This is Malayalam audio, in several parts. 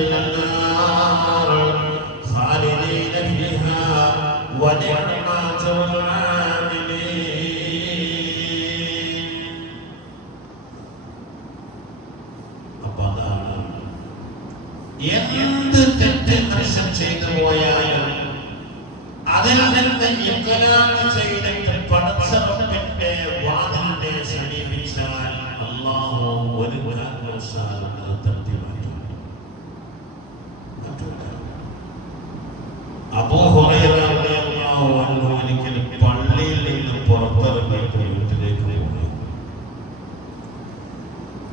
النار خالدين فيها ونعم أجر العاملين. എന്ത് തെറ്റ് മനുഷ്യൻ ചെയ്തു പോയാലും അതിൽ നിന്ന് ഇഖ്ലാസ് ചെയ്തിട്ട് പടച്ചറപ്പിന്റെ വാതിലിനെ സമീപിച്ചാൽ അല്ലാഹു ഒരു കാരണവശാലും അത് തട്ടി മാറ്റും. അബൂ ഹുറൈറ റളിയല്ലാഹു അൻഹു ഒരിക്കൽ പള്ളിയിൽ നിന്ന് പുറത്തിറങ്ങിയിട്ട്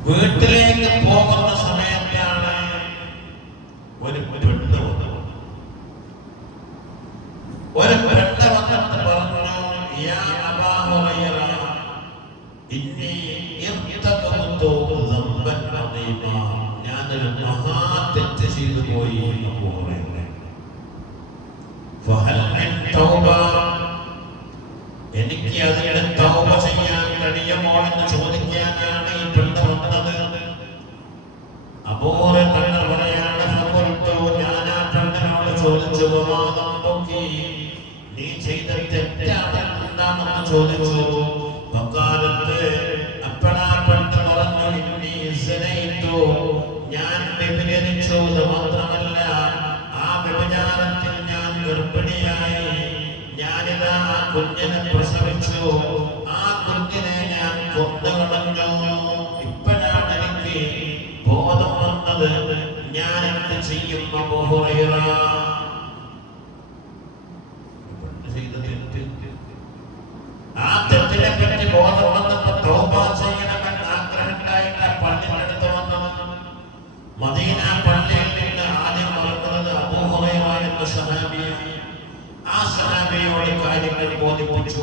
വീട്ടിലേക്ക് പോകുന്ന സമയത്താണ് ഒരു പെണ്ണ് വന്നത്. ഒരു പെണ്ണ് വന്നിട്ട് പറഞ്ഞു, യാ അബാ ഹുറൈറ ഇന്നി ഇർതകബതു ദംബൻ അദീമ, ഞാനൊരു മഹാ തെറ്റ് ചെയ്തു പോയി. അബൂ ഹുറൈറ ഫഹൽ മിൻ തൗബ, എനിക്ക് അതിന്റെ തൗബ ചെയ്യാൻ കഴിയുമോ എന്ന് ചോദിക്കാനാണ് ഈ പെണ്ണ് വന്നത്. അബൂ ഹുറൈറ പറയാണ്, ഫഖുൽതു, ഞാൻ ആ പെണ്ണിനോട് ചോദിച്ചു, വമാ ദംബുകി, നീ ചെയ്ത തെറ്റാണ് എന്താണെന്ന് ചോദിച്ചു. ഫഖാലത്ത്, അപ്പോഴാ പെണ്ണ് പറഞ്ഞു, ഇന്നി സനൈതു, ഞാൻ വ്യഭിചരിച്ചു. മാത്രമല്ല ആ വ്യഭിചാരത്തിൽ ഞാൻ ഗർഭിണിയായി. ഞാനിതാ ആ കുഞ്ഞിനെ പ്രസവിച്ചു. ആ കുഞ്ഞിനെ ഞാൻ കൊന്നുകളഞ്ഞു. ഇപ്പോഴാണ് എനിക്ക് ബോധം വന്നത്. ഞാൻ എന്ത് ചെയ്യും അബൂ ഹുറൈറ? ആ തെറ്റിനെ പറ്റി ബോധം വന്നപ്പോൾ തൗബ ചെയ്യണമെന്ന് ആഗ്രഹമുണ്ടായിട്ട് പള്ളിയുടെ അടുത്ത് വന്നു. മദീന പള്ളിയിൽ നിന്ന് ആദ്യം പറഞ്ഞത് അബൂ ഹുറൈറ എന്ന സഹാബിയാണ്. ആ സഹാബിയോട് കാര്യങ്ങൾ ബോധിപ്പിച്ചു.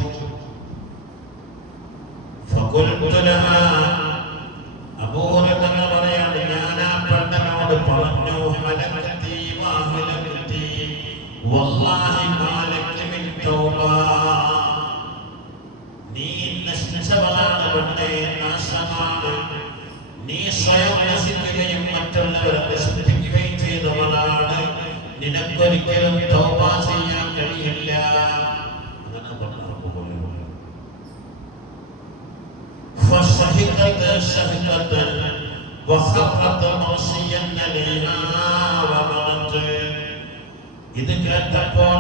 അബൂ ഹുറൈറ പറയാണ്, ഞാൻ ആ പെണ്ണിനോട് പറഞ്ഞു, ഹലകതി വഹലകതി വല്ലാഹി മാ ലക മിൻ തൗബ, നീ നശിച്ചവളാണ് പെണ്ണേ, നാശമാണ്. നീ സ്വയം നശിക്കുകയും മറ്റുള്ളവരെ നശിപ്പിക്കുകയും ചെയ്തവളാണ്. നിനക്കൊരിക്കലും തൗബ ചെയ്യാൻ കഴിയില്ല. അങ്ങനെ പറഞ്ഞു. فشهقت شهقة وخرت مغشيا عليها ومرت. ഇത് കേട്ടപ്പോൾ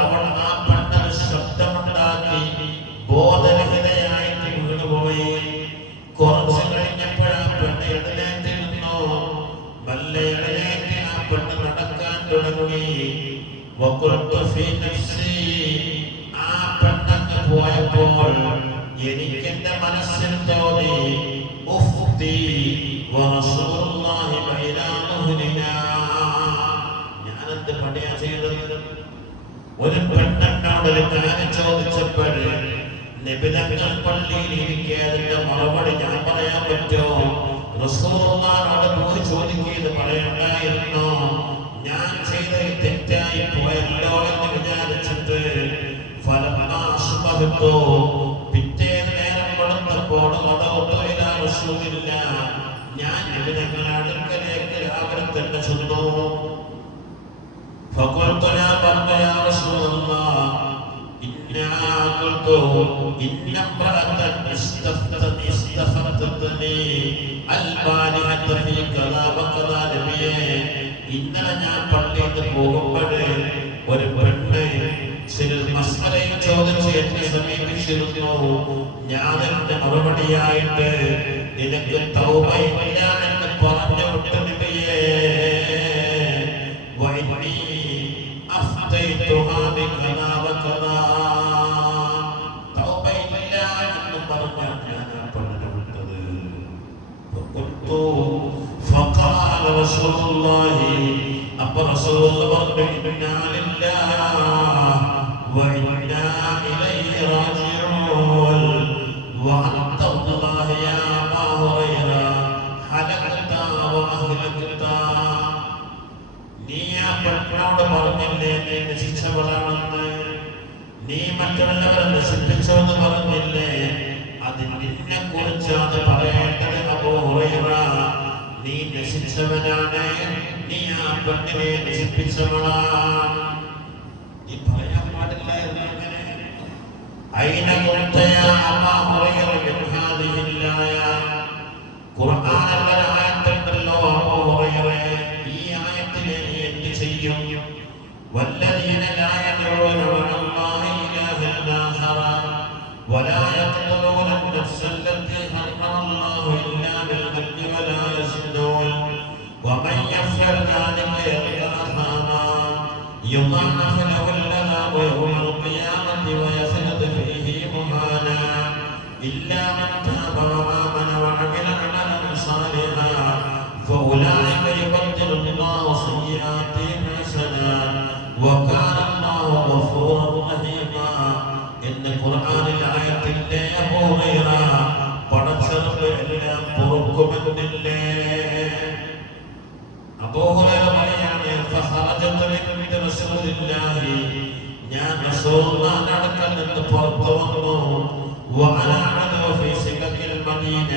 അവൾ ആ പെണ്ണിന് ശബ്ദമുണ്ടാക്കി ബോധരഹിതയായിട്ട് വീണുപോയി. കുറച്ച് കഴിഞ്ഞപ്പോഴാ പെണ്ണ് എഴുന്നേറ്റ് നിന്നു. മെല്ലെ എഴുന്നേറ്റ് ആ പെണ്ണ് നടക്കാൻ തുടങ്ങി. വഖുൽതു ഫീ നഫ്സി, ആ പെണ്ണങ്ങ് പോയപ്പോൾ എനിക്ക് എന്റെ മനസ്സിൽ തോന്നി, ഉഫ്തി വറസൂലുള്ളാഹി ബൈന മുഹ്ലിനാ, ഞാനെന്ത് പണിയാ ചെയ്തത്? ഒരു പെണ്ണോട് ഒരു കാര്യം ചോദിച്ചപ്പോൾ നബി തങ്ങൾ പള്ളിയിൽ ഇരിക്കെ അതിന്റെ മറുപടി ഞാൻ പറയാൻ പറ്റുമോ? റസൂലുള്ളാഹിനോട് പോയി ചോദിക്കുന്നത് പറയണ്ടായിരുന്നോ? ഞാൻ ചെയ്ത തെറ്റായി പോയല്ലോ എന്ന് വിചാരിച്ചിട്ട് പിറ്റേന്ന് നേരം വെളുത്തപ്പോൾ ഞാൻ നബി തങ്ങളുടെ അടുക്കലേക്ക് രാവിലെ തന്നെ ചെന്നു. فقلت يا بابا يا رسول الله إنها قلت إن امرأة استفتتني البارحة في كذا وكذا نبيه. ഇന്നലെ ഞാൻ പള്ളിയിൽ പോകുമ്പോൾ ഒരു പെണ്ണ് ചില മസ്അലയും ചോദിച്ച് എന്നെ സമീപിച്ചിരുന്നു. ഞാൻ എന്റെ മറുപടിയായിട്ട് നിനക്ക് തൗബയില്ല എന്ന് പറഞ്ഞു വിട്ടു നബിയേ. فقال رسول الله رسول الله إنا لله وإنا إليه راجعون وأنت الله يا أبا هريرة هلكت وأهلكت. നീ ആ പെണ്ണോട് പറഞ്ഞില്ലേ നീ നശിച്ചവളാണെന്ന്, നീ മറ്റുള്ളവരെ നശിപ്പിച്ചവെന്ന് പറഞ്ഞില്ലേ? അത് നിന്നെ കുറിച്ചാണ് പറയേണ്ടത്. അബൂ ഹുറൈറ, നീ നശിച്ചവനാണ്, നീ ആ പെണ്ണിനെ നശിപ്പിച്ചവളാണ്. നീ പറയാൻ പാടില്ലായിരുന്നു അങ്ങനെ. أين كنت يا أبا هريرة من هذه الآية قرآن الآية تقول أبو هريرة ഈ ആയത്തിലെ എന്ത് ചെയ്യും? والذين لا يدعون مع الله إلها آخر ولا يقتلون النفس التي حرم الله إلا بالحق ولا يزنون ومن يفعل ذلك يلقى أثاما يضاعف له العذاب يوم القيامة ويخلد فيه مهانا إلا من تاب وآمن وعمل عملا صالحا فأولئك يبدل الله سيئاتهم حسنات وكان الله غفورا رحيما. إن القرآن الآية اللي أبو هريرة പടച്ചറപ്പ് എല്ലാം പൊറുക്കുമെന്നില്ലേ? അബൂ ഹുറൈറ പറയാണ്, ഫഖറജതു റസൂലുള്ളാഹി, ഞാൻ റസൂലുള്ളാഹിന്റെ അടുക്കൽ നിന്ന് പുറത്തു വന്നു. വഅന അഅദു ഫീ സികക്കിൽ മദീന,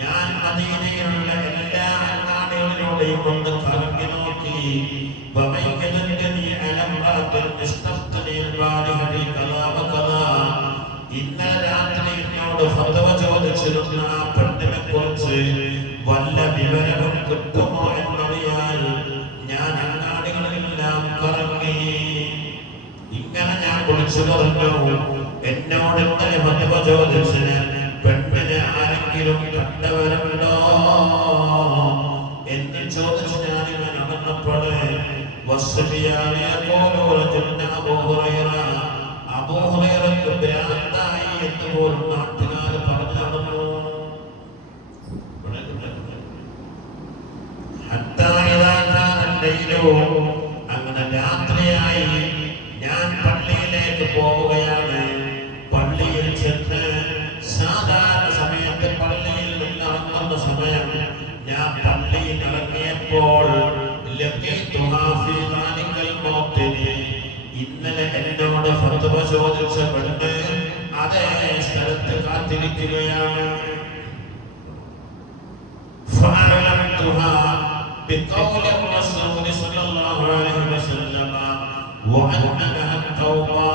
ഞാൻ മദീനയിലുള്ള എല്ലാ അങ്ങാടികളിലൂടെയും ഒന്ന് കറങ്ങി നോക്കി. വബൈകദനി അലംറാത്തുൽ ഇസ്തഖ്തനി ബാരിഹി കലാ വകലാ, ഇന്നലെ രാത്രി എന്നോട് ഫത്വ ചോദിച്ചിരുന്ന ആ പെണ്ണിനെ കുറിച്ച് വല്ല വിവരവും കിട്ടുമോ എന്നറിയാൻ ഞാൻ അങ്ങാടികളിലെല്ലാം കറങ്ങി. ഇങ്ങനെ ഞാൻ വിളിച്ചു പറഞ്ഞു, എന്നോട് ഇന്നലെ ഫത്വ ചോദിച്ചതിന് പെണ്ണിനെ ആരെങ്കിലും കണ്ടവരുണ്ടോ എന്ന് ചോദിച്ച് ഞാനിങ്ങനെ നടന്നപ്പോഴേ അബൂ ഹുറൈറയ്ക്ക് ഭ്രാന്തായി എന്ന് പോലും നാട്ടുകാർ പറഞ്ഞു നടന്നു. അങ്ങനെ രാത്രിയായി ഞാൻ പള്ളിയിലേക്ക് പോവുകയാണ്. പള്ളിയിൽ ചെന്ന് സാധാരണ സമയത്ത് പള്ളിയിൽ നിന്ന് ഇറങ്ങുന്ന സമയം ഞാൻ പള്ളിയിൽ ഇറങ്ങിയപ്പോൾ ഇന്നലെ എന്നോട് ഫത്വ ചോദിച്ച പെണ്ണ് അതേ സ്ഥലത്ത് കാത്തിരിക്കുകയാണ്. بقول الرسول صلى الله عليه وسلم وأن لها التوبة.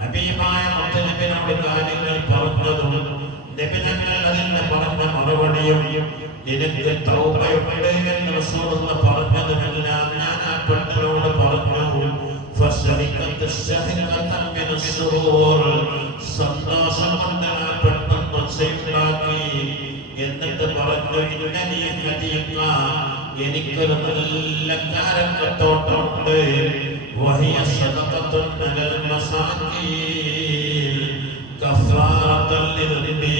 ഹബീബായ മുത്തനബിയുടെ കാര്യങ്ങൾ പറഞ്ഞതും നബിതങ്ങൾ അതിന് പറഞ്ഞ മറുപടിയും നിനക്ക് തൗബയുണ്ട് എന്ന് റസൂലുള്ള പറഞ്ഞതുമെല്ലാം ഞാൻ ആ പെണ്ണിനോട് പറഞ്ഞു. ഫസരിഖത്ത് ശഹ്റതൻ മിന സുറൂർ, സന്തോഷം കൊണ്ട് ആ പെണ്ണെന്ന് ഒച്ചയുണ്ടാക്കി. എന്നിട്ട് പറഞ്ഞു, ഇന്നനി ഹദീഖ, എനിക്കൊരു നല്ല കാരക്കത്തോട്ടമുണ്ട്. വഹിയ സദഖത്തുൻ അലൽ മസാകീൻ കഫാറത്തൻ ലിദുനബി,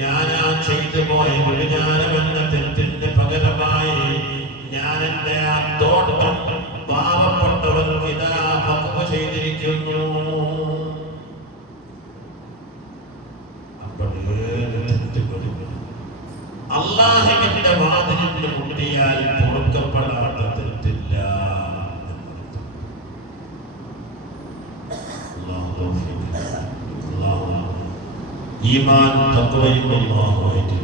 ഞാൻ ആ ചെയ്തു പോയ വ്യഭിചാരമെന്ന തെറ്റിന് പകരമായി ഞാൻ എൻ്റെ ആ തോട്ടം പാവപ്പെട്ടവർക്ക് ഇതാ വഖഫ് ചെയ്തിരിക്കുന്നു. അല്ലാഹുവിന്റെ വാതിലിന് മുട്ടിയാൽ പൊറുക്കപ്പെടാത്ത തെറ്റില്ല. ഈമാൻ തഖ്വയും അല്ലാഹുവായിട്ട്